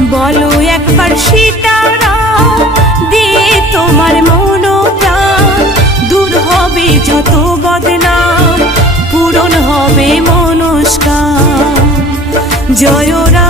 বলো একবার সীতারাম, দিয়ে তোমার মনোপ্রাণ, দূর হবে যত বদনাম, পূরণ হবে মনস্কাম। জয় রাম।